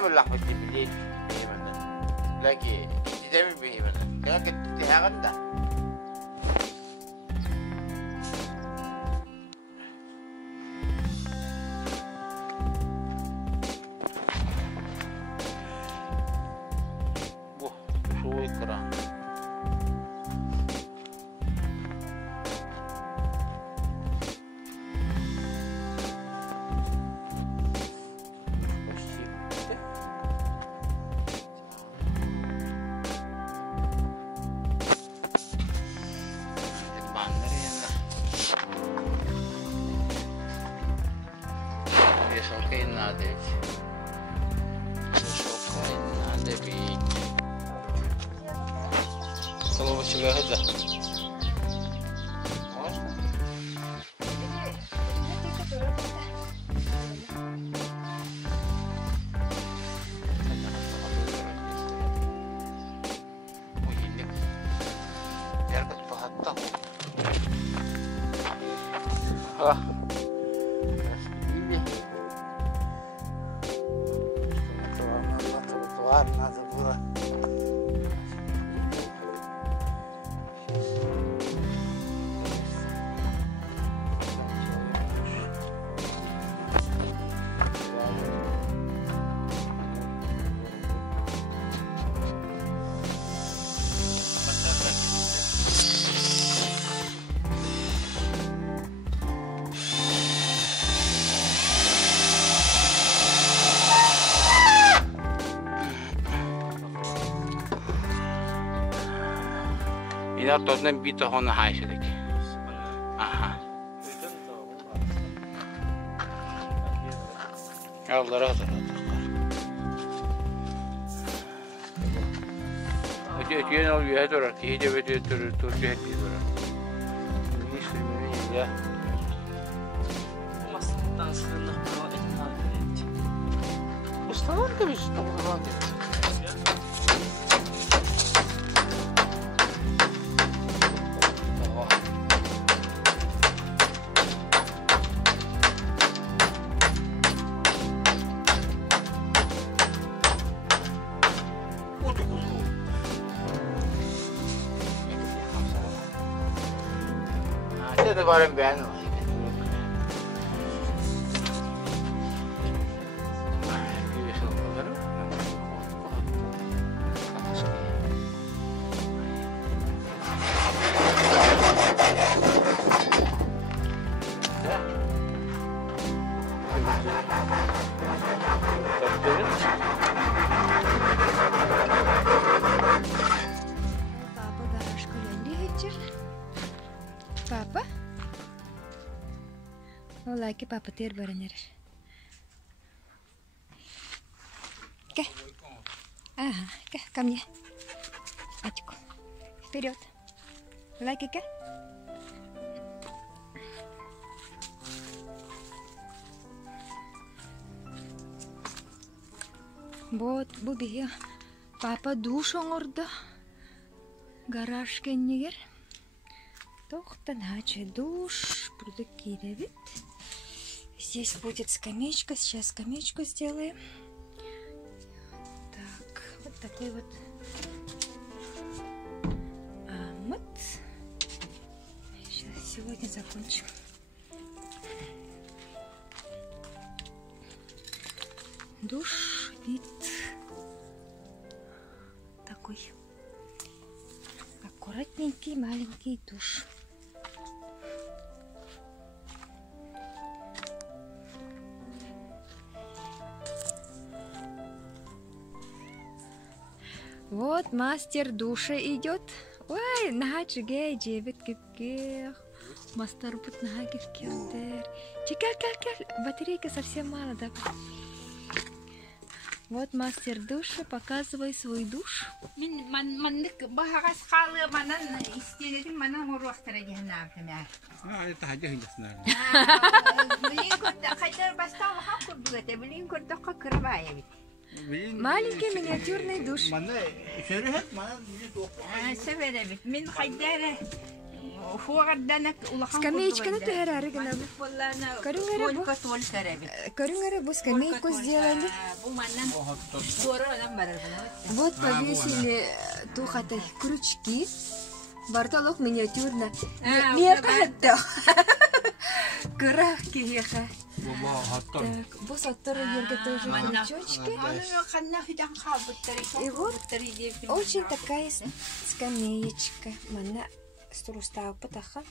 بالله بدي بليل بيمنا لكن تدمي بيمنا لكن تهاغندا بوه شو يكران هذا إذا طلنا بيته هون هاي شدك. آها. الله راضي. أجي أنا وياه ترى كي جاب ترى يا. مستوى كبير طبعا. Itu barang biasa. Papa? Лайки папа тер баранер. Ка. Ага, ка, ко мне. Атику. Вперед. Лайки ка. Вот, буби, папа душ оңорда. Гараж кеннигер. Тоқтан хачи душ. Буду киревит. Здесь будет скамеечка. Сейчас скамеечку сделаем. Так, вот такой вот омыт. Сейчас сегодня закончим. Душ, вид такой аккуратненький маленький душ. Вот мастер душа идет. Ой, нахач гей, джебет кипкех. Мастер пут нахагив кирдер. Чекал, батарейка совсем мало, да? Вот мастер душа, показывай свой душ. Маленький миниатюрный душ. Скамеечканы төһәрәре генә бу. Көрүңәре бу. Көрүңәре бу скамейку сделали. Вот повесили тухаты крючки. Бартолок миниатюрно. Меха. Кырах киеха. Так, бу соттор ерге тоже крючочки. И вот очень такая скамеечка. Мана струстав потаха.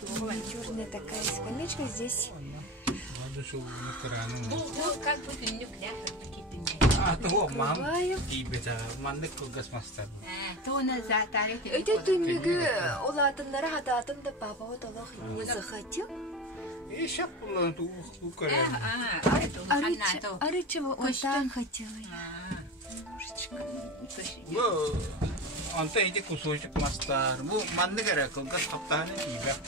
Миниатюрная такая скамеечка здесь. Открываю. Это тунниги улатыннары хататында папа вот Аллах не захотел. Арычева отан хотела. Немножечко. Anta ini khususnya master. Bu mana kira kau gas kapten ini ibak.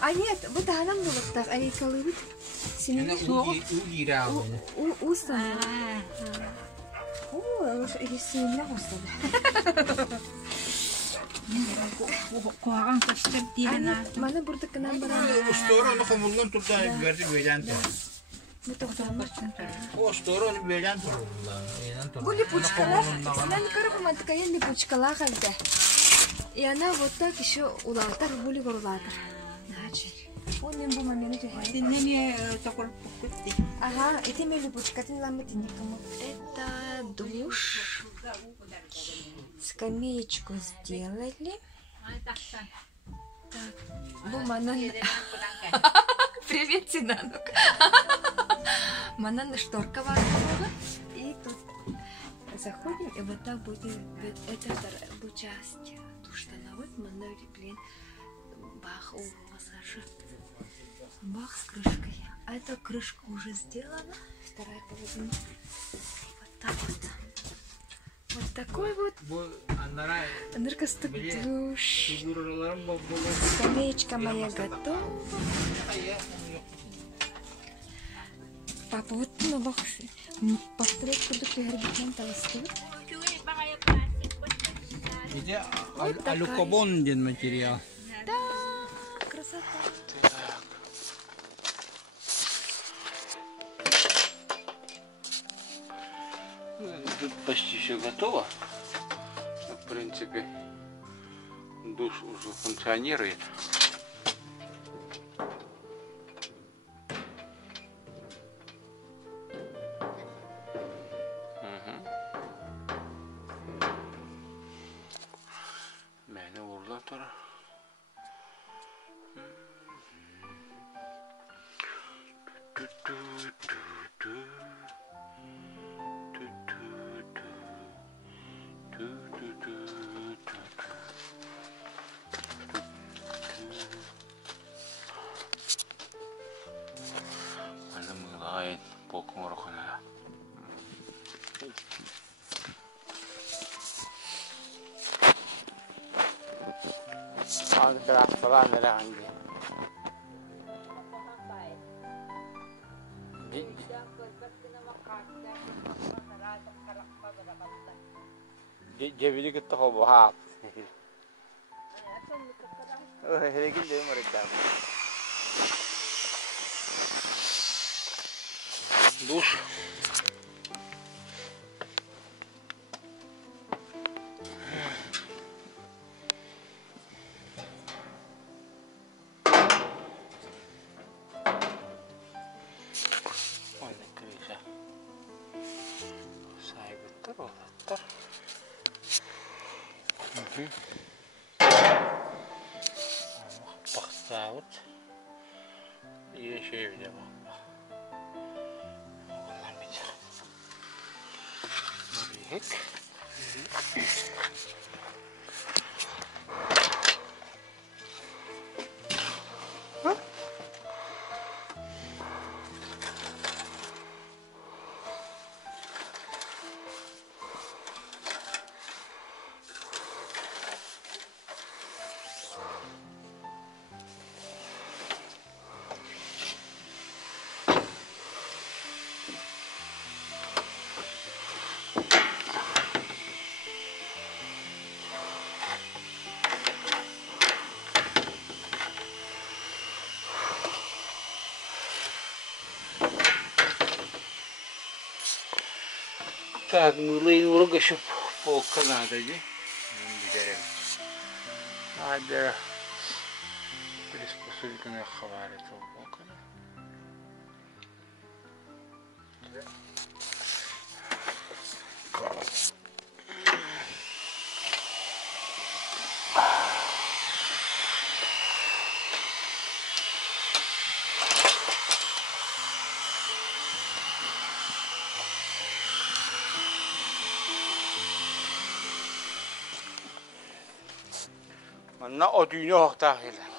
А нет, вот она была так, а это лыбит. Ini ugi rau. Уста. О, это сильно уста. Mana burada kenapa berada? Store nak kemudian tu dah berarti bejan tu. Oh, store ni bejan tu. Были пучкалах, селяне карапамат каян ли пучкалах алда. И она вот так еще улалтар были горлатар. Он не был момент же. Ага, эти мели пучкатын ламбати никому. Это душ. Скамеечку сделали. Так, Манан. Привет, Синанок. Манан шторка варила. И тут заходим, и вот так будет это часть. Душтана вот Манан блин. Бах, о, массажа. Бах с крышкой. А эта крышка уже сделана. Вторая половина. Вот так вот. Вот такой вот. Энергостук душ. Скамеечка моя готова. Папа, вот на бахше. Портрет куда-то гербитан толстый. Ini alukobon jen material. Да, красота. Тут почти все готово. В принципе, душ уже функционирует. Meni uğurlar sonra. Poco rojo nada. Anche la strada era anche. Jadi kita kau bahap. Oh, hari ini dia mereka. Душ. Ой, крыша. Сайбыттар, олаттар. Бақсауыт. Еще видео. Так, милый урок еще полка надо, да? Надо приспособить на хаваре то полка. Манна одүйнө хоқтақ елі.